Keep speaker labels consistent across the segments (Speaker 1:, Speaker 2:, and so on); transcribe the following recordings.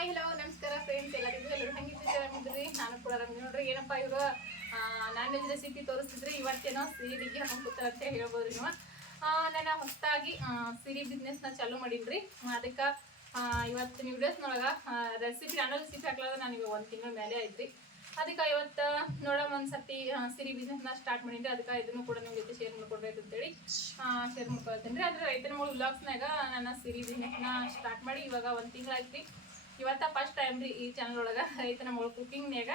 Speaker 1: Hi hello ನಮಸ್ಕಾರ friends ಎಲ್ಲರಿಗೂ ಎಲ್ಲರೂ ಹೆಂಗಿದ್ದೀರಿ ನಾನು ಕೂಡ ಆರಾಮಿದ್ದೀನಿ ನೋಡ್ರಿ. ಏನಪ್ಪ ಇವರು? ನಾನ್ ವೆಜ್ ರೆಸಿಪಿ ತೋರಿಸ್ತಿದ್ರಿ ಇವತ್ತೇನೋ ಸಿರಿಗೆ ಹಾಕೊಂಡ್ಕೂತಾರ ಅಂತ ಹೇಳ್ಬೋದು ನೀವು. ನಾನು ಹೊಸದಾಗಿ ಸಿರಿ ಬಿಸ್ನೆಸ್ನ ಚಾಲೂ ಮಾಡೀನ್ರಿ. ಅದಕ್ಕೆ ಇವತ್ತಿನ ವಿಡಿಯೋಸ್ನೊಳಗೆ ರೆಸಿಪಿ ನಾನು ರೆಸಿಪಿ ಹಾಕ್ಲಾಗ ನಾನು ಇವಾಗ ಒಂದು ತಿಂಗಳ ಮೇಲೆ ಐತ್ರಿ ಅದಕ್ಕೆ ಇವತ್ತು ನೋಡೋಣ ಒಂದು ಸರ್ತಿ ಆ, ಸಿರಿ ಬಿಸ್ನೆಸ್ನ ಸ್ಟಾರ್ಟ್ ಮಾಡಿನ್ರಿ. ಅದಕ್ಕೆ ಇದನ್ನು ಕೂಡ ನಿಮ್ಮ ಜೊತೆ ಶೇರ್ ಮಾಡ್ಕೊಡ್ಬೇಕು ಅಂತೇಳಿ ಶೇರ್ ಮಾಡ್ಕೊಳ್ತೀನಿ ರೀ ಅಂದ್ರೆ ರೈತನ ಮೂಲ ವ್ಲಾಗ್ಸ್ನಾಗ ನನ್ನ ಸಿರಿ ಬಿಸ್ನೆಸ್ನ ಸ್ಟಾರ್ಟ್ ಮಾಡಿ ಇವಾಗ ಒಂದು ತಿಂಗಳಾಯ್ತು ಇವತ್ತ ಫಸ್ಟ್ ಟೈಮ್ ರೀ ಈ ಚಾನಲ್ ಒಳಗ ಐತೆ ನಮ್ಮ ಕುಕಿಂಗ್ನ್ಯಾಗ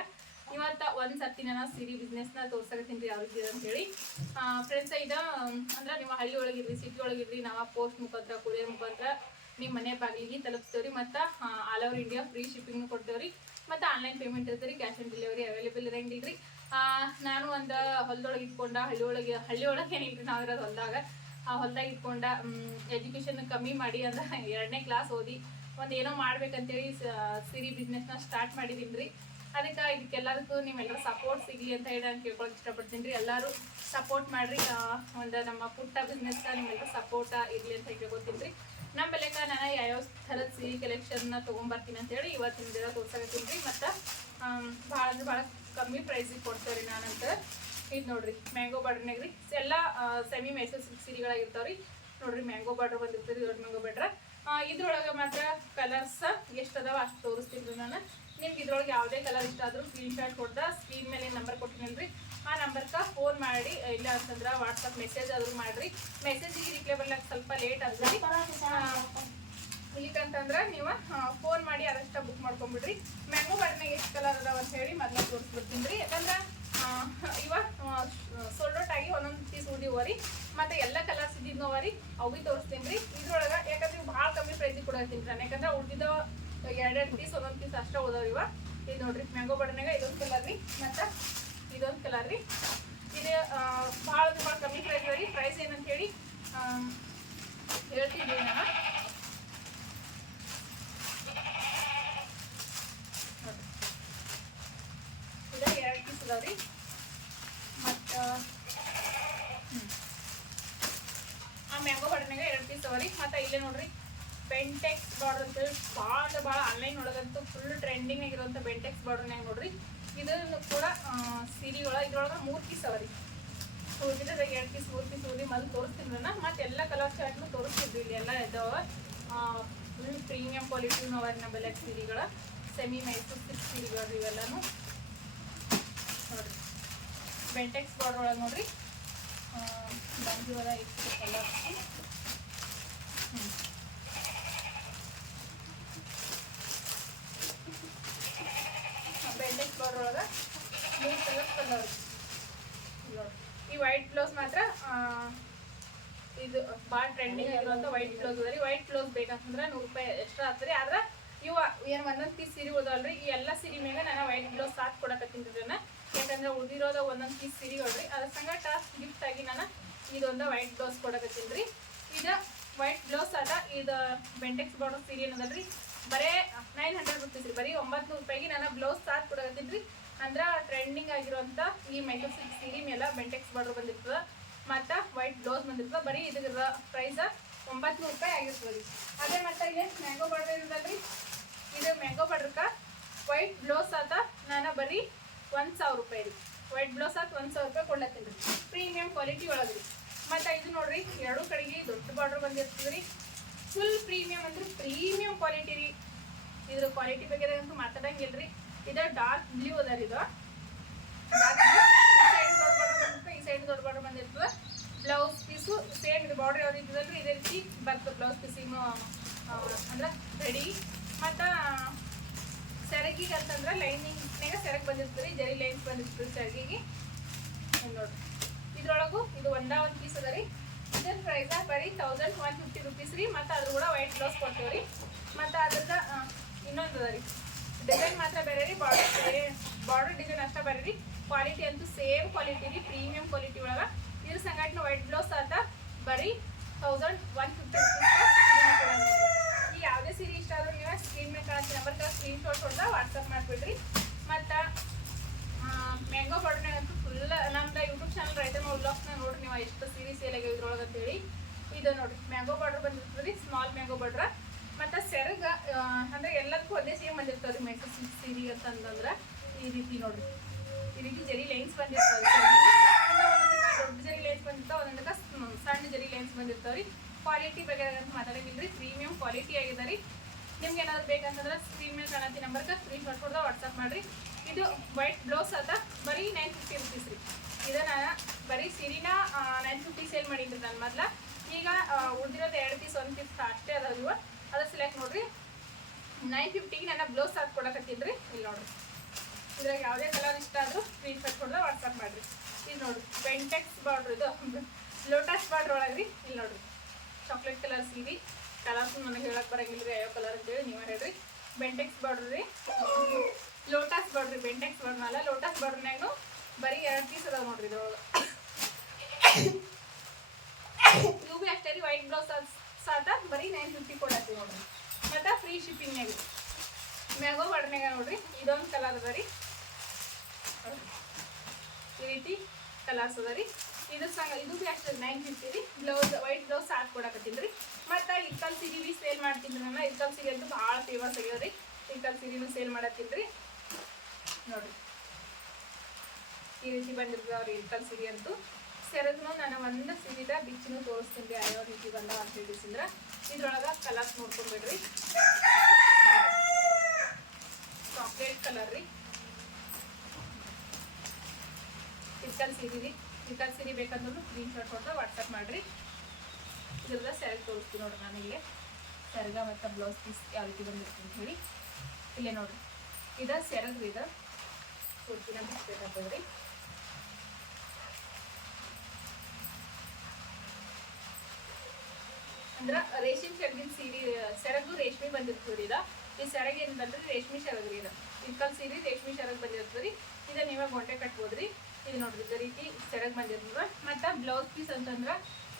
Speaker 1: ಇವತ್ತ ಒಂದ್ ಸರ್ತಿ ನಾನು ಸಿರಿ ಬಿಸ್ನೆಸ್ನ ತೋರ್ಸಕತ್ತೀನಿ ರೀ ಯಾವ ರೀತಿ ಅಂತ ಹೇಳಿ ಫ್ರೆಂಡ್ಸ್ ಇದು, ಅಂದ್ರೆ ನಿಮ್ಮ ಹಳ್ಳಿ ಒಳಗಿರ್ರಿ ಸಿಟಿ ಒಳಗಿರ್ರಿ ನಾವ ಪೋಸ್ಟ್ ಮುಖಾಂತರ ಕೊರಿಯರ್ ಮುಖಾಂತರ ನಿಮ್ಮ ಮನೆ ಬಾಗಿಲಿಗೆ ತಲುಪಿಸ್ತೇವ್ರಿ. ಮತ್ತು all over India free shipping ಕೊಡ್ತೇವ್ರಿ. ಮತ್ತು ಆನ್ಲೈನ್ ಪೇಮೆಂಟ್ ಇರ್ತದೆ ರೀ ಕ್ಯಾಶ್ ಆನ್ ಡೆಲಿವರಿ ಅವೈಲೇಬಲ್ ಇರಂಗಿಲ್ಲ ರೀ ನಾನು ಒಂದು ಹೊಲದೊಳಗೆ ಇಟ್ಕೊಂಡ, ಹಳ್ಳಿ ಒಳಗೆ ಹಳ್ಳಿ ಒಳಗೆ ಏನಿಲ್ರಿ ನಾವು ಇರೋದು ಹೊಲದಾಗ. ಆ, ಹೊಲ್ದಾಗ ಇಟ್ಕೊಂಡ ಎಜುಕೇಶನ್ ಕಮ್ಮಿ ಮಾಡಿ ಅಂದ್ರೆ ಎರಡನೇ ಕ್ಲಾಸ್ ಓದಿ ಒಂದ್ ಏನೋ ಮಾಡ್ಬೇಕಂತೇಳಿ ಸಿರಿ ಬಿಸ್ನೆಸ್ನ ಸ್ಟಾರ್ಟ್ ಮಾಡಿದೀನಿ ರೀ ಅದಕ್ಕೆ ಇದಕ್ಕೆಲ್ಲದಕ್ಕೂ ನಿಮ್ಮೆಲ್ಲರೂ ಸಪೋರ್ಟ್ ಸಿಗಲಿ ಅಂತ ಹೇಳಿ ನಾನು ಕೇಳ್ಕೊಳಕ್ ಇಷ್ಟಪಡ್ತೀನಿ ರೀ. ಎಲ್ಲರೂ ಸಪೋರ್ಟ್ ಮಾಡ್ರಿ. ಒಂದು ನಮ್ಮ ಪುಟ್ಟ ಬಿಸ್ನೆಸ್ ನಿಮ್ಮೆಲ್ಲರೂ ಸಪೋರ್ಟ್ ಇರಲಿ ಅಂತ ಕೇಳ್ಕೊತೀನಿ ರೀ. ನಮ್ಮ ಬೆಲೆಕ ನಾನು ಯಾವ್ಯಾವ ಥರದ ಸಿರಿ ಕಲೆಕ್ಷನ್ನ ತೊಗೊಂಬರ್ತೀನಿ ಅಂತೇಳಿ ಇವತ್ತಿನ ದಿನ ತೋರ್ಸಕತ್ತೀನಿ ರೀ. ಮತ್ತು ಭಾಳ ಅಂದ್ರೆ ಭಾಳ ಕಮ್ಮಿ ಪ್ರೈಸಿಗೆ ಕೊಡ್ತೇವೆ ರೀ ನಾನಂತ ಇದು ನೋಡ್ರಿ ಮ್ಯಾಂಗೋ ಬಾರ್ಡ್ರ್ನಾಗ ರೀ ಎಲ್ಲ ಸೆಮಿ ಮೈಸೂರು ಸಿಲ್ಕ್ ಸೀರೆಗಳಾಗಿರ್ತಾವ ರೀ ನೋಡ್ರಿ ಮ್ಯಾಂಗೋ ಬಾರ್ಡರ್ ರೀ ದೊಡ್ಡ ಮ್ಯಾಂಗೋ ಬಾರ್ಡ್ರ ಇದ್ರೊಳಗೆ ಮಾತ್ರ ಕಲರ್ಸ್ ಎಷ್ಟು ಅದಾವ ಅಷ್ಟು ತೋರಿಸ್ತೀನಿ ನಾನು. ನಿಮ್ಗೆ ಇದ್ರೊಳಗೆ ಯಾವುದೇ ಕಲರ್ ಇಷ್ಟ ಆದರೂ ಸ್ಕ್ರೀನ್ ಶಾಟ್ ಕೊಡ್ದ ಸ್ಕ್ರೀನ್ ಮೇಲೆ ನಂಬರ್ ಕೊಟ್ಟಿನಿ ರೀ ಆ ನಂಬರ್ಗೆ ಫೋನ್ ಮಾಡಿ ಇಲ್ಲ ಅಂತಂದ್ರೆ ವಾಟ್ಸಪ್ ಮೆಸೇಜ್ ಆದರೂ ಮಾಡಿರಿ. ಮೆಸೇಜಿಗೆ ರಿಪ್ಲೈ ಬರ್ಲಕ್ಕೆ ಸ್ವಲ್ಪ ಲೇಟ್ ಆಗ್ತದೆ ಇಲ್ಲಿಕಂತಂದ್ರೆ ನೀವು ಫೋನ್ ಮಾಡಿ ಅದಷ್ಟ ಬುಕ್ ಮಾಡ್ಕೊಂಬಿಡ್ರಿ. ಮ್ಯಾಂಗೋ ಬಾಡ್ನಾಗ ಎಷ್ಟು ಕಲರ್ ಅದಾವ ಅಂತ ಹೇಳಿ ಮೊದಲ ತೋರಿಸ್ಬಿಡ್ತೀನಿ ರೀ. ಯಾಕಂದ್ರೆ ಆ, ಇವ ಸೊಲ್ಡೋಟ್ ಆಗಿ ಒಂದೊಂದು ಪೀಸ್ ಉಳಿದಿವ ರೀ ಮತ್ತೆ ಎಲ್ಲ ಕಲರ್ಸ್ ಇದ್ದಿದ್ನವ ರೀ ಅವು ತೋರಿಸ್ತೀನಿ ರೀ. ಇದ್ರೊಳಗೆ ಯಾಕಂದ್ರೆ ಇವು ಭಾಳ ಕಮ್ಮಿ ಪ್ರೈಸಿಗೆ ಕೊಡತ್ತೀನಿ ನಾನು ಯಾಕಂದ್ರೆ ಉಳಿದಿದ್ದ ಎರಡೆರಡು ಪೀಸ್ ಒಂದೊಂದು ಪೀಸ್ ಅಷ್ಟೇ ಉಳ್ದಾವ ಇವ. ಇದು ನೋಡ್ರಿ ಮ್ಯಾಂಗೋ ಬಡನಾಗ ಇದೊಂದು ಕಲರ್ ರೀ. ಮತ್ತು ಇದೊಂದು ಕಲರ್ ರೀ. ಇದು ಭಾಳ ಭಾಳ ಕಮ್ಮಿ ಪ್ರೈಸ್ ರೀ. ಪ್ರೈಸ್ ಏನಂತ ಹೇಳಿ ಹೇಳ್ತಿದ್ದೀನಿ ನಾನು ಇದ ಎರಡು ಪೀಸ್ ಅದಾವ್ರಿ ಮತ್ತು ಆ ಮ್ಯಾಂಗೋ ಬಾರ್ಡರ್ನಾಗ ಎರಡು ಪೀಸ್ ಅದಾವ್ರಿ ಮತ್ತು ಇಲ್ಲೇ ನೋಡ್ರಿ. ಬೆಂಟೆಕ್ಸ್ ಬಾರ್ಡರ್ ಅಂತೇಳಿ ಭಾಳ ಭಾಳ ಆನ್ಲೈನ್ ಒಳಗಂತೂ ಫುಲ್ ಟ್ರೆಂಡಿಂಗ್ ಆಗಿರುವಂಥ ಬೆಂಟೆಕ್ಸ್ ಬಾರ್ಡರ್ನಾಗ ನೋಡ್ರಿ. ಇದನ್ನು ಕೂಡ ಸೀರೆ ಒಳಗೆ ಇದ್ರೊಳಗೆ ಮೂರು ಪೀಸ್ ಅವ ರೀ. ಉಳಿದಿದ್ದಾಗ ಎರಡು ಪೀಸ್ ಮೂರು ಪೀಸ್ ಹೋಗಿ ಮೊದಲು ತೋರಿಸ್ತೀನಿ ಮತ್ತು ಎಲ್ಲ ಕಲರ್ ಚಾರ್ಟ್ನು ತೋರಿಸ್ತಿದ್ವಿ ಇಲ್ಲಿ ಎಲ್ಲ ಇದಾವ. ಫುಲ್ ಪ್ರೀಮಿಯಂ ಕ್ವಾಲಿಟಿ ಅವ ನಮ್ಮ ಬೆಲೆ ಸೀರೆಗಳ ಸೆಮಿ ಮೈಸೂರು ಸಿಕ್ಸ್ ಸೀರೆಗಳು ಇವೆಲ್ಲನೂ. ನೋಡ್ರಿ. ಬೆಂಟೆಕ್ಸ್ ಬಾರ್ಡರ್ ಒಳಗೆ ನೋಡ್ರಿ. ಬಂದಿವಲ್ಲ ಇಷ್ಟು ಕಲರ್ ಬಾರ್ಡರ್ ಒಳಗೆ ಮೂರು ಕಲರ್ ಈ ವೈಟ್ ಬ್ಲೌಸ್ ಮಾತ್ರ ಇದು ಭಾಳ ಟ್ರೆಂಡಿಂಗ್ ಆಗಿರುವಂಥ ವೈಟ್ ಬ್ಲೌಸ್ ಅದ ರೀ. ವೈಟ್ ಬ್ಲೌಸ್ ಬೇಕಂತಂದ್ರೆ ನೂರು ರೂಪಾಯಿ ಎಕ್ಸ್ಟ್ರಾ ಆಗ್ತದೆ ಆದ್ರೆ ಇವ ಏನು ಒಂದೊಂದು ಪೀಸ್ ಸೀರೆ ಉಳ್ದವಲ್ರಿ. ಈ ಎಲ್ಲ ಸೀರೆ ಮ್ಯಾಗ ನಾನು ವೈಟ್ ಬ್ಲೌಸ್ ಹಾಕಿ ಕೊಡಕತ್ತೀನಿ ಯಾಕಂದ್ರೆ ಉಳಿದಿರೋದ ಒಂದೊಂದು ಪೀಸ್ ಸೀರೆಗಳ್ರಿ. ಅದ್ರ ಸಂಗಟ ಗಿಫ್ಟ್ ಆಗಿ ನಾನು ಇದೊಂದು ವೈಟ್ ಬ್ಲೌಸ್ ಕೊಡಕತ್ತೀನಿ ರೀ ಇದು ವೈಟ್ ಬ್ಲೌಸ್ ಅದ ಇದು ಬೆಂಟೆಕ್ಸ್ ಬಾರ್ಡರ್ ಸೀರೆ ರೀ ಬರೇ ನೈನ್ ಹಂಡ್ರೆಡ್ ರುಪೀಸ್ ರೀ. ಬರೀ ಒಂಬತ್ತು ನೂರು ರೂಪಾಯಿಗೆ ನಾನು ಬ್ಲೌಸ್ ಸಾತ್ ರೀ ಅಂದ್ರೆ ಟ್ರೆಂಡಿಂಗ್ ಆಗಿರುವಂಥ ಈ ಮೈಕಪ್ ಸಿಲ್ಕ್ ಸೀರೆ ಮೇಲೆ ಬೆಂಟೆಕ್ಸ್ ಬಾರ್ಡರ್ ಬಂದಿರ್ತದೆ. ಮತ್ತು ವೈಟ್ ಬ್ಲೌಸ್ ಬಂದಿರ್ತದೆ. ಬರೀ ಇದ್ರ ಪ್ರೈಸ್ ಒಂಬತ್ತು ನೂರು ರೂಪಾಯಿ ಆಗಿರ್ತದೆ ರೀ. ಅದೇ ಮತ್ತೆ ಇಲ್ಲಿ ಮ್ಯಾಂಗೋ ಬಾರ್ಡರ್ ಇರೋದಲ್ರಿ. ಇದು ಮ್ಯಾಂಗೋ ಬಾರ್ಡ್ರಕ್ಕ ವೈಟ್ ಬ್ಲೌಸ್ ಆತ ನಾನು ಬರೀ ಒಂದು ಸಾವಿರ ರೂಪಾಯಿ ರೀ. ವೈಟ್ ಬ್ಲೌಸ್ ಆತ ಒಂದು ಸಾವಿರ ರೂಪಾಯಿ ಕೊಡ್ಲತ್ತೀನಿ ರೀ ಪ್ರೀಮಿಯಂ ಕ್ವಾಲಿಟಿ ಒಳಗೆ ರೀ ಮತ್ತು ಇದು ನೋಡ್ರಿ, ಎರಡು ಕಡೆಗೆ ದೊಡ್ಡ ಬಾರ್ಡರ್ ಬಂದಿರ್ತದೆ ರೀ. ಫುಲ್ ಪ್ರೀಮಿಯಂ ಅಂದ್ರೆ ಪ್ರೀಮಿಯಂ ಕ್ವಾಲಿಟಿ ರೀ. ಇದ್ರ ಕ್ವಾಲಿಟಿ ಬಗ್ಗೆ ಅಂತೂ ಮಾತಾಡಂಗಿಲ್ಲ ರೀ. ಇದು ಡಾರ್ಕ್ ಬ್ಲೂ ಅದ ರೀ ಇದು. ಈ ಸೈಡ್ ದೊಡ್ಡ ಬಾರ್ಡರ್ ಬಂದಿರ್ತದೆ ಬ್ಲೌಸ್ ಪೀಸು ಸೇಮ್ ಇದು ಬಾರ್ಡರ್ ಯಾವ್ದು ರೀ ಇದೇ ರೀತಿ ಬರ್ತದೆ ಬ್ಲೌಸ್ ಪೀಸಿಗೂ ಅಂದ್ರೆ ರೆಡಿ ಮತ್ತು ಸೆರಗಿಗೆ ಅಂತಂದ್ರೆ ಲೈನಿಂಗ್ನಾಗ ಸೆರಗ್ ಬಂದಿರ್ತದೆ ಜರಿ ಲೈನ್ಸ್ ಬಂದಿರ್ತದೆ ಸೆರಗಿಗೆ. ನೋಡ್ರಿ. ಇದ್ರೊಳಗು ಇದು ಒಂದ ಒಂದು ಪೀಸ್ ಅದ ರೀ. ಇದ್ರ ಪ್ರೈಸ್ ಬರೀ ತೌಸಂಡ್ ಒನ್ ಫಿಫ್ಟಿ ರುಪೀಸ್ ರೀ, ಮತ್ತು ಅದ್ರ ಕೂಡ ವೈಟ್ ಬ್ಲೌಸ್ ಕೊಡ್ತೀವಿ ರೀ. ಮತ್ತು ಅದ್ರದ್ದು ಇನ್ನೊಂದು ಅದ ರೀ. ಡಿಸೈನ್ ಮಾತ್ರ ಬೇರೆ ರೀ ಬಾರ್ಡರ್ ಬೇರೆ ಬಾರ್ಡರ್ ಡಿಸೈನ್ ಅಷ್ಟೇ ಬೇರೆ ರೀ. ಕ್ವಾಲಿಟಿ ಅಂತೂ ಸೇಮ್ ಕ್ವಾಲಿಟಿ ರೀ ಪ್ರೀಮಿಯಂ ಕ್ವಾಲಿಟಿ ಒಳಗೆ. ಇದ್ರ ಸಂಗಟ್ನ ವೈಟ್ ಬ್ಲೌಸ್ ಆತ, ಬರೀ ತೌಸಂಡ್ ಒನ್ ಫಿಫ್ಟಿ ರುಪೀಸ್ ಈ ಯಾವುದೇ ಸೀರೆ ಇಷ್ಟ ಆದರೂ ನೀವು ಸ್ಕ್ರೀನ್ ಮೇಲೆ ಕಳಿಸಿ ನಂಬರ್ ಸ್ಕ್ರೀನ್ ಶಾಟ್ ಹೊಡೆದ ವಾಟ್ಸಪ್ ಮಾಡಿಬಿಡ್ರಿ. ಮತ್ತು ಮ್ಯಾಂಗೋ ಅಂತೂ ಫುಲ್ ನಮ್ದು ಯೂಟ್ಯೂಬ್ ಚಾನಲ್ ರೈತ ವ್ಲಾಗ್ಸ್ನ ನೋಡ್ರಿ ನೀವು ಎಷ್ಟು ಸೀರೆ ಸೇಲ್ ಆಗ್ಯಾವ ಇದ್ರೊಳಗೆ ಅಂತೇಳಿ. ಇದು ನೋಡ್ರಿ ಮ್ಯಾಂಗೋ ಬಾರ್ಡರ್ ಬಂದಿರ್ತದೆ ರೀ ಸ್ಮಾಲ್ ಮ್ಯಾಂಗೋ ಬಾರ್ಡ್ರ ಮತ್ತು ಸೆರಗ ಅಂದರೆ ಎಲ್ಲದಕ್ಕೂ ಒಂದೇ ಸೇಮ್ ಸೀರೆ ಅಂತಂದ್ರೆ ಈ ರೀತಿ ನೋಡ್ರಿ ಈ ರೀತಿ ಜರಿ ಲೈನ್ಸ್ ಬಂದಿರ್ತವೆ. ದೊಡ್ಡ ಜರಿ ಲೈನ್ಸ್ ಬಂದಿರ್ತಾವೆ, ಒಂದೊಂದಕ್ಕೆ ಸಣ್ಣ ಜರಿ ಲೈನ್ಸ್ ಬಂದಿರ್ತಾವ್ರಿ ಕ್ವಾಲಿಟಿ ಬಗ್ಗೆ ಅಂತ ರೀ ಪ್ರೀಮಿಯಂ ಕ್ವಾಲಿಟಿ ಆಗಿದೆ ರೀ. ನಿಮ್ಗೆ ಏನಾದ್ರು ಬೇಕಂತಂದ್ರೆ ಸ್ಕ್ರೀನ್ ಮೇಲೆ ಕಾಣತಿ ನಂಬರ್ಗೆ ಸ್ಕ್ರೀನ್ ಶಾಟ್ ಕೊಡ್ದ ವಾಟ್ಸಪ್ ಮಾಡ್ರಿ. ಇದು ವೈಟ್ ಬ್ಲೌಸ್ ಅದ ಬರೀ ನೈನ್ ಫಿಫ್ಟಿ ರುಪೀಸ್ ರೀ. ಇದು ನಾನು ಬರೀ ಸೀರಿನ ನೈನ್ ಫಿಫ್ಟಿ ಸೇಲ್ ಮಾಡಿದ್ರಿ ನಾನು ಮೊದಲ. ಈಗ ಉಳಿದಿರೋದು ಎರಡು ಪೀಸ್ ಒಂದು ಪೀಸ್ ಅಷ್ಟೇ ಅದಾವ ಇವ. ಅದ ಸೆಲೆಕ್ಟ್ ನೋಡ್ರಿ ನೈನ್ ಫಿಫ್ಟಿಗೆ ನನ್ನ ಬ್ಲೌಸ್ ಹಾಕಿ ಕೊಡಕತ್ತಿದ್ರಿ ಇಲ್ಲಿ ನೋಡ್ರಿ. ಇದ್ರಾಗ ಯಾವುದೇ ಕಲರ್ ಇಷ್ಟ ಆದರೂ ಸ್ಕ್ರೀನ್ ಶಾಟ್ ಕೊಡ್ದ ವಾಟ್ಸಪ್ ಮಾಡ್ರಿ. ಇದು ನೋಡ್ರಿ. ಪೆಂಟೆಕ್ಸ್ ಬಾರ್ಡ್ರ್ ಇದು. ಲೋಟಸ್ ಬಾರ್ಡ್ರ್ ಒಳಗೆ ರೀ. ಇಲ್ಲಿ ನೋಡ್ರಿ. ಚಾಕ್ಲೇಟ್ ಕಲರ್ ಸೀರಿ ಕಲರ್ಸ್ ನನಗೆ ಹೇಳಕ್ ಬರಂಗಿಲ್ಲ ರೀ ಯಾವ ಕಲರ್ ಅಂತೇಳಿ ನೀವು ಹೇಳ್ರಿ. ಬೆಂಟೆಕ್ಸ್ ಬಾರ್ಡ್ರ್ ರೀ. ಲೋಟಸ್ ಬಾರ್ಡ್ರಿ ಬೆಂಟೆಕ್ಸ್ ಅಲ್ಲ ಲೋಟಸ್ ಬಾರ್ಡ್ರ್ನಾಗೂ ಬರೀ ಎರಡು ಪೀಸ್ ಅದಾವ ನೋಡ್ರಿ ಇದ್ರೊಳಗೆ. ಇವು ಭೀ ಅಷ್ಟೇ ರೀ ವೈಟ್ ಬ್ಲೌಸ್ ಸಾತ ಬರೀ ನೈನ್ ಫಿಫ್ಟಿ ಕೊಡತ್ತೀವಿ ನೋಡ್ರಿ. ಮತ್ತು ಫ್ರೀ ಶಿಪ್ಪಿಂಗ್ನಾಗ ಮ್ಯಾಗೋ ಬಾರ್ಡ್ರ್ನಾಗ ನೋಡ್ರಿ, ಇದೊಂದು ಕಲರ್ ಅದ ರೀ. ಈ ರೀತಿ ಕಲರ್ಸ್ ಅದ ರೀ. ಇದು ಸಂಗ ಇದು ಬಿ ಅಷ್ಟೇ ನೈನ್ ರೀ ಬ್ಲೌಸ್ ವೈಟ್ ಬ್ಲೌಸ್ ಹಾಕಿ ಕೊಡಕತ್ತೀನಿ ರೀ. ಮತ್ತು ಇಕ್ಕಲ್ ಸೀರೆ ಬಿ ಸೇಲ್ ಮಾಡ್ತೀನಿ ನಾನು. ಇಕ್ಕಲ್ ಸೀರೆ ಅಂತೂ ಭಾಳ ಫೇಮಸ್ ಆಗ್ಯಾವ ರೀ. ಇಕ್ಕಲ್ ಸೀರೆನೂ ಸೇಲ್ ಮಾಡತ್ತೀನಿ ರೀ. ನೋಡಿರಿ. ಈ ರೀತಿ ಬಂದಿರ್ತಾವ್ರಿ ಇಕ್ಕಲ್ ಸೀರೆ ಅಂತೂ. ಸೆರಗ್ನು ನಾನು ಒಂದು ಸೀರೆದ ಬಿಚ್ಚಿನೂ ತೋರಿಸ್ತೀನಿ ರೀ. ಯಾವ ರೀತಿ ಬಂದವ ಅಂತ ಹೇಳಿಸಿಂದ್ರ. ಇದ್ರೊಳಗೆ ಕಲರ್ಸ್ ನೋಡ್ಕೊಂಡ್ಬಿಡ್ರಿ ಚಾಕ್ಲೇಟ್ ಕಲರ್ ರೀ. ಇಕ್ಕಲ್ ಸೀರೆ ರೀ ಇಕ್ಕಲ್ ಸೀರೆ ಬೇಕಂದ್ರೂ ಸ್ಕ್ರೀನ್ ಶಾಟ್ ಕೊಟ್ಟು ವಾಟ್ಸಪ್ ಮಾಡಿರಿ. ಇದ್ರದ ಸೆರಗ್ ತೋರಿಸ್ತೀನಿ ನೋಡ್ರಿ ನಾನು ಇಲ್ಲಿ. ಸೆರಗ ಮತ್ತು ಬ್ಲೌಸ್ ಪೀಸ್ ಯಾವ ರೀತಿ ಬಂದಿರ್ತೀನಿ ಅಂತ ಹೇಳಿ. ಇಲ್ಲೇ ನೋಡ್ರಿ. ಇದ ಸೆರಗ್ ರೀ ಇದು. ಕೊಡ್ತೀನಿ ಅಂತ ಅಂದ್ರೆ ಅಂದ್ರ ರೇಷ್ಮೆ ಸೆರಗಿನ ಸೀರೆ ಸೆರಗು ರೇಷ್ಮೆ ಬಂದಿರ್ತದ್ರಿ ಇದ. ಈ ಸೆರಗ ಏನಂತಂದ್ರೆ ರೇಷ್ಮೆ ಸೆರಗ್ರಿ ಇದು. ಇಲ್ಕಲ್ ಸೀರೆ ರೇಷ್ಮೆ ಸೆರಗ್ ಬಂದಿರ್ತದ್ರಿ ಇದ ನೀವೇ ಗೊಂಟೆ ಕಟ್ಬೋದ್ರಿ. ಇದು ನೋಡ್ರಿ, ಇದೇ ರೀತಿ ಸೆರಗ್ ಬಂದಿರ್ತದ ಮತ್ತು ಬ್ಲೌಸ್ ಪೀಸ್ ಅಂತಂದ್ರೆ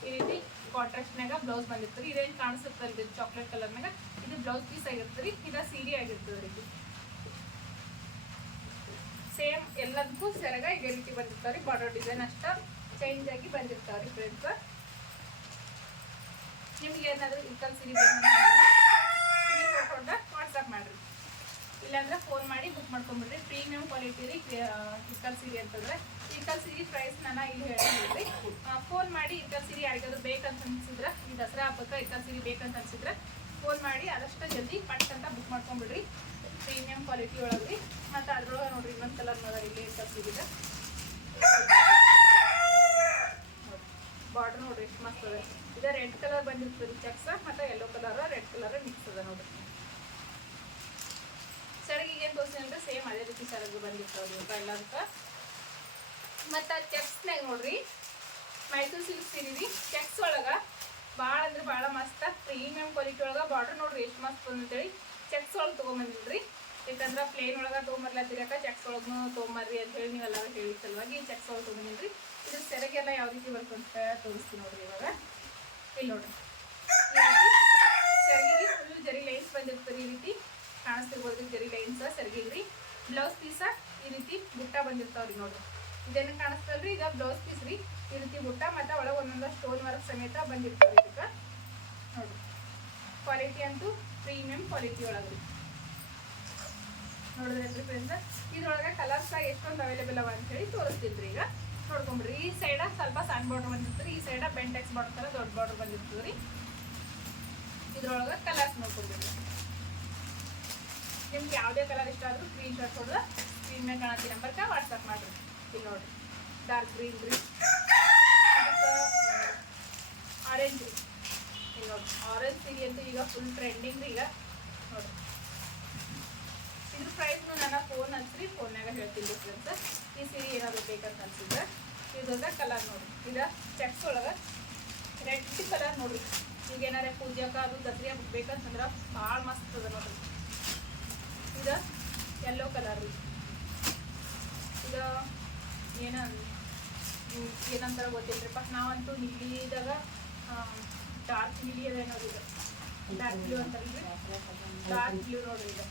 Speaker 1: ಈ ರೀತಿ ಕಾಂಟ್ರಾಸ್ಟ್ನಾಗ ಬ್ಲೌಸ್ ಬಂದಿರ್ತದೆ. ಇದೇನು ಕಾಣಿಸುತ್ತಲ್ಲ ರೀ ಚಾಕ್ಲೇಟ್ ಕಲರ್ನಾಗ ಇದು ಬ್ಲೌಸ್ ಪೀಸ್ ಆಗಿರ್ತದೆ ಇದು ಸೀರೆ ಆಗಿರ್ತದೆ ರೀ. ಇದು ಸೇಮ್ ಎಲ್ಲದಕ್ಕೂ ಸೆರಗ ಇದೇ ರೀತಿ ಬಂದಿರ್ತಾವ್ರಿ ಬಾರ್ಡರ್ ಡಿಸೈನ್ ಅಷ್ಟ ಚೇಂಜ್ ಆಗಿ ಬಂದಿರ್ತಾವ್ರಿ ಫ್ರೆಂಡ್ಸ್ ನಿಮ್ಗೆ ಏನಾದರೂ ಇಂಥ ಸೀರೆ ಬೇಕು ವಾಟ್ಸಪ್ ಮಾಡ್ರಿ. ಇಲ್ಲಾಂದ್ರೆ ಫೋನ್ ಮಾಡಿ ಬುಕ್ ಮಾಡ್ಕೊಂಬಿಡ್ರಿ ಪ್ರೀಮಿಯಂ ಕ್ವಾಲಿಟಿ ರೀ ಇಕ್ಕಲ್ ಸೀರೆ ಅಂತಂದ್ರೆ. ಇಕ್ಕಲ್ ಸೀರೆ ಪ್ರೈಸ್ ನಾನು ಇಲ್ಲಿ ಹೇಳಿದ್ರಿ ಫೋನ್ ಮಾಡಿ ಇಕ್ಕಲ್ ಸೀರೆ ಯಾರಿಗಾದ್ರು ಬೇಕಂತ ಅನ್ಸಿದ್ರೆ, ಈ ದಸರಾ ಹಬ್ಬಕ್ಕೆ ಇಕ್ಕಲ್ ಸೀರೆ ಬೇಕಂತ ಅನ್ಸಿದ್ರೆ ಫೋನ್ ಮಾಡಿ ಆದಷ್ಟು ಜಲ್ದಿ ಪಟ್ ಅಂತ ಬುಕ್ ಮಾಡ್ಕೊಂಬಿಡ್ರಿ ಪ್ರೀಮಿಯಂ ಕ್ವಾಲಿಟಿ ಒಳಗೆ ಮತ್ತು ಅದ್ರೊಳಗೆ ನೋಡ್ರಿ ಇನ್ನೊಂದು ಕಲರ್ ನೋಡ್ರಿ ಇಲ್ಲಿ ಇಕ್ಕಲ್ ಸೀರೆ ಬಾರ್ಡರ್ ನೋಡ್ರಿ ಎಷ್ಟು ಮಸ್ತ್ ಅದ. ಇದು ರೆಡ್ ಕಲರ್ ಬಂದಿರ್ತದೆ ಚಕ್ಸ ಮತ್ತು yellow colour red colour mix ಅದ ನೋಡ್ರಿ. ಏನು ತೋರಿಸಿ ಅಂದ್ರೆ ಸೇಮ್ ಅದೇ ರೀತಿ ಸೆರಗು ಬಂದಿತ್ತು ಇವಾಗ ಎಲ್ಲದಕ್ಕ ಮತ್ತು ಚೆಕ್ಸ್ನಾಗ ನೋಡ್ರಿ. ಮೈಸೂರು ಸಿಲ್ಕ್ ಸೀರೀರಿ ಚೆಕ್ಸ್ ಒಳಗೆ ಭಾಳ ಅಂದ್ರೆ ಭಾಳ ಮಸ್ತ ಪ್ರೀಮಿಯಂ ಕ್ವಾಲಿಟಿ ಒಳಗೆ ಬಾರ್ಡರ್ ನೋಡ್ರಿ ಎಷ್ಟು ಮಸ್ತ್ ಅಂತೇಳಿ ಚೆಕ್ಸ್ ಒಳಗೆ ತೊಗೊಂಬಂದಿಲ್ರಿ. ಯಾಕಂದ್ರೆ ಪ್ಲೇನ್ ಒಳಗೆ ತೊಗೊಂಬರ್ಲತ್ತಿರಕ ಚೆಕ್ಸ್ ಒಳಗೂ ತೊಗೊಂಬರ್ರಿ ಅಂತ ಹೇಳಿ ನೀವೆಲ್ಲ ಹೇಳಿ ಸಲುವಾಗಿ ಚೆಕ್ಸ್ ಒಳಗೆ ತೊಗೊಂಬಂದಿಲ್ರಿ. ಇದ್ರ ಸೆರೆಗೆಲ್ಲ ಯಾವ ರೀತಿ ಬರ್ತಂತ ತೋರಿಸ್ತೀನಿ ನೋಡ್ರಿ ಇವಾಗ. ಇಲ್ಲಿ ನೋಡ್ರಿ ಈ ರೀತಿ ಸೆರಗಿಗೆ ಫುಲ್ ಜರಿ ಲೈನ್ಸ್ ಬಂದಿರ್ತದೆ ಈ ರೀತಿ ಕಾಣಿಸ್ತಿರ್ಬೋದು ಜರಿ ಲೈನ್ಸ್, ಸರಿಗಿಲ್ರಿ. ಬ್ಲೌಸ್ ಪೀಸ ಈ ರೀತಿ ಬುಟ್ಟ ಬಂದಿರ್ತಾವ್ರಿ ನೋಡ್ರಿ. ಇದೇನು ಕಾಣಿಸ್ತಲ್ರಿ? ಈಗ ಬ್ಲೌಸ್ ಪೀಸ್ ರೀ. ಈ ರೀತಿ ಬುಟ್ಟ ಮತ್ತು ಒಳಗೆ ಒಂದೊಂದು ಸ್ಟೋನ್ ವರ್ಕ್ ಸಮೇತ ಬಂದಿರ್ತಾವ್ರಿ ಇದಕ್ಕೆ. ನೋಡ್ರಿ. ಕ್ವಾಲಿಟಿ ಅಂತೂ ಪ್ರೀಮಿಯಂ ಕ್ವಾಲಿಟಿ ಒಳಗೆ ನೋಡಿದ್ರಿ ಫ್ರೆಂಡ್ಸ್ ಇದ್ರೊಳಗೆ ಕಲರ್ಸ್ ಎಷ್ಟೊಂದು ಅವೈಲೇಬಲ್ ಅವ ಅಂತ ಹೇಳಿ ತೋರಿಸ್ತೀನಿ ಈಗ. ನೋಡ್ಕೊಂಬಿಡ್ರಿ ಈ ಸೈಡ ಸ್ವಲ್ಪ ಸಣ್ಣ ಬಾರ್ಡರ್ ಬಂದಿರ್ತದೆ ಈ ಸೈಡ ಬೆಂಟೆಕ್ಸ್ ಬಾರ್ಡರ್ ಥರ ದೊಡ್ಡ ಬಾರ್ಡರ್ ಬಂದಿರ್ತದೆ ರೀ ಇದ್ರೊಳಗೆ ಕಲರ್ಸ್ ನೋಡ್ಕೊಂಡ್ಬಿಡ್ರಿ ನಿಮ್ಗೆ ಯಾವುದೇ ಕಲರ್ ಇಷ್ಟ ಆದರೂ ಸ್ಕ್ರೀನ್ ಶಾಟ್ ಕೊಡೋದು ಸ್ಕ್ರೀನ್ ಮೇಲೆ ಕಾಣತಿ ನಂಬರ್ಗೆ ವಾಟ್ಸಪ್ ಮಾಡಿರಿ. ಇಲ್ಲಿ ನೋಡಿರಿ. ಡಾರ್ಕ್ ಗ್ರೀನ್ ರೀ. ಆರೆಂಜ್ ರೀ. ಇಲ್ಲಿ ನೋಡಿ ಆರೆಂಜ್ ಸೀರೆ ಅಂತ ಈಗ ಫುಲ್ ಟ್ರೆಂಡಿಂಗ್ ರೀ ಈಗ. ನೋಡಿರಿ. ಇದ್ರ ಪ್ರೈಸ್ನು ನನ್ನ ಫೋನ್ ಹಚ್ಚ್ರಿ. ಫೋನ್ಯಾಗ ಹೇಳ್ತೀನಿ ಫ್ರೆಂಡ್ಸ್ ಈ ಸೀರೆ ಏನಾದರೂ ಬೇಕಂತ ಅನ್ಸಿದ್ರೆ ಇದೊಂದ ಕಲರ್ ನೋಡಿ ಇದ ಚೆಕ್ಸ್ ಒಳಗೆ ರೆಡ್ ಕಲರ್ ನೋಡಿರಿ. ಈಗ ಏನಾರ ಪೂಜೆಕ ಅದು ದಸರಾ ಬೇಕಂತಂದ್ರೆ ಭಾಳ ಮಸ್ತ್ ಅದ ನೋಡ್ರಿ. ಇದ ಯೆಲ್ಲೋ ಕಲರ್ ಇದು ಏನ ಏನಂತಾರ ಗೊತ್ತಿಲ್ರಿಪ್ಪ ನಾವಂತೂ ನೀಲಿದಾಗ ಡಾರ್ಕ್ ನೀಲಿ ಅದೇನೋ ಇದು. ಡಾರ್ಕ್ ಬ್ಲೂ ಅಂತಾರಲ್ರಿ ಡಾರ್ಕ್ ಬ್ಲೂ ನೋಡ್ರಿ ಇದು.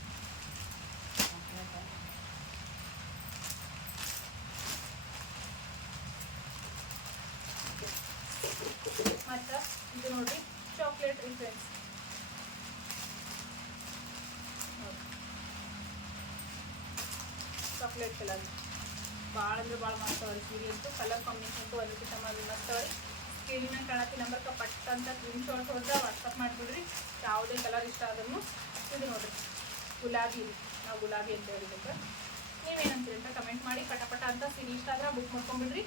Speaker 1: ಮತ್ತು ಇದು ನೋಡ್ರಿ ಚಾಕ್ಲೇಟ್ ರೀ ಫ್ರೆಂಡ್ಸ್ ಚಾಕ್ಲೇಟ್ ಕಲರ್ ಭಾಳ ಅಂದ್ರೆ ಭಾಳ ಮಾಡ್ತಾವ್ರಿ ಸೀರೆ ಅಂತೂ. ಕಲರ್ ಕಾಂಬಿನೇಷನ್ ಅದಕ್ಕೆ ಸಮಾನ ಸ್ಕ್ರೀನ್ ಅವ್ರಿ ಕಾಣತ್ತಿ ಕಾಣತಿ ಕ ಪಟ್ಟ ಅಂತ ಸ್ಕ್ರೀನ್ ಶಾಟ್ ಹೋದ್ರೆ ವಾಟ್ಸಪ್ ಮಾಡಿಬಿಡ್ರಿ. ಯಾವುದೇ ಕಲರ್ ಇಷ್ಟ ಆದ್ರೂ ಇದು ನೋಡ್ರಿ. ಗುಲಾಬಿ ರೀ. ನಾವು ಗುಲಾಬಿ ಅಂತ ಹೇಳಿದ್ದಕ್ಕೆ ನೀವೇನಂತೀರಿ ಅಂತ ಕಮೆಂಟ್ ಮಾಡಿ. ಪಟಪಟ ಪಟ ಅಂತ ಸೀರೆ ಇಷ್ಟ ಆದ್ರೆ ಬುಕ್ ಮಾಡ್ಕೊಂಡ್ಬಿಡ್ರಿ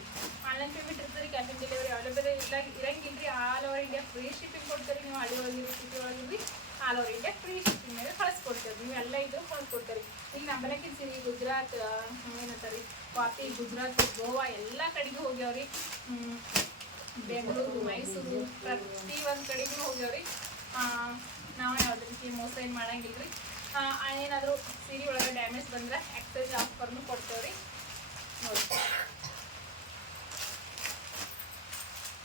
Speaker 1: ಆನ್ಲೈನ್ ಪೇಮೆಂಟ್ ಇರ್ತದೆ ಕ್ಯಾಶ್ ಆನ್ ಡೆಲಿವರಿ ಅವೈಲೇಬಲ್ ಇಲ್ಲ ಇರಂಗಿಲ್ಲ ರೀ all over India free shipping ಕೊಡ್ತೀರಿ ನೀವು ಹಳ್ಳಿ ಒಳಗಿರಿ ಸಿಟಿ ಒಳಗಿರಿ ಓವರ್ ಇಂಡಿಯಾ ಫ್ರೀ ಶಿಪ್ಪಿಂಗ್ ಮೇಲೆ ಕಳಿಸ್ಕೊಡ್ತೇವೆ. ಎಲ್ಲ ಇದ್ರು ಕಳಿಸ್ಕೊಡ್ತೀರಿ. ಈಗ ನಂಬಲಕ್ಕಿನ ಸಿರಿ ಗುಜರಾತ್ ಏನಂತಾರೆ ಕಾಫಿ ಗುಜರಾತ್, ಗೋವಾ ಎಲ್ಲ ಕಡೆಗೂ ಹೋಗ್ಯಾವ್ರಿ. ಬೆಂಗಳೂರು, ಮೈಸೂರು ಪ್ರತಿ ಒಂದು ಕಡೆಗೂ ಹೋಗ್ಯಾವ್ರಿ. ನಾವು ಯಾವುದೇ ರೀತಿ ಮೋಸ ಏನು ಮಾಡಂಗಿಲ್ಲ ರೀ ಏನಾದರೂ ಸೀರೆ ಒಳಗೆ ಡ್ಯಾಮೇಜ್ ಬಂದ್ರೆ ಎಕ್ಸ್ಚೇಂಜ್ ಆಫರ್ನು ಕೊಡ್ತೇವ್ರಿ. ನೋಡಿ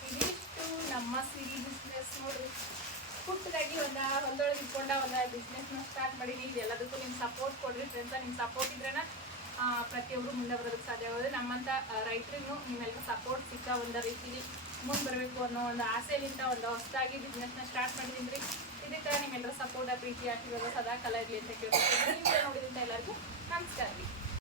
Speaker 1: ಇದಿಷ್ಟು ನಮ್ಮ ಸಿರಿ ಬಿಸ್ನೆಸ್ ನೋಡ್ರಿ. ಪುಟ್ಟದಾಗಿ ಒಂದ ಹೊಲದೊಳಗೆ ಇಟ್ಕೊಂಡ ಒಂದು ಬಿಸ್ನೆಸ್ನ ಸ್ಟಾರ್ಟ್ ಮಾಡೀನಿ ಇದೆಲ್ಲದಕ್ಕೂ ನಿಮ್ಮ ಸಪೋರ್ಟ್ ಕೊಡ್ರಿ. ಫ್ರೆಂಡ್ಸ ನಿಮ್ಮ ಸಪೋರ್ಟ್ ಇದ್ರೇನ ಪ್ರತಿಯೊಬ್ಬರು ಮುಂದೆ ಬರೋದಕ್ಕೆ ಸಾಧ್ಯ ಆಗೋದು. ನಮ್ಮಂಥ ರೈತರಿಗೂ ನಿಮ್ಮೆಲ್ಲ ಸಪೋರ್ಟ್ ಸಿಕ್ಕ ಒಂದು ರೀತಿಲಿ ಮುಂದೆ ಬರಬೇಕು ಅನ್ನೋ ಒಂದು ಆಸೆಲಿಂದ ಒಂದು ಹೊಸದಾಗಿ ಬಿಸ್ನೆಸ್ನ ಸ್ಟಾರ್ಟ್ ಮಾಡಿದೀನಿ ರೀ ಇದೇ ಥರ ನಿಮ್ಮೆಲ್ಲರ ಸಪೋರ್ಟ್ ಪ್ರೀತಿ ಆಗಿರೋದು ಸದಾ ಕಲ ಇರಲಿ ಅಂತ ಕೇಳ್ತೀವಿ ನೋಡಿದಂತ ಎಲ್ಲರಿಗೂ ನಮಸ್ಕಾರ ರೀ.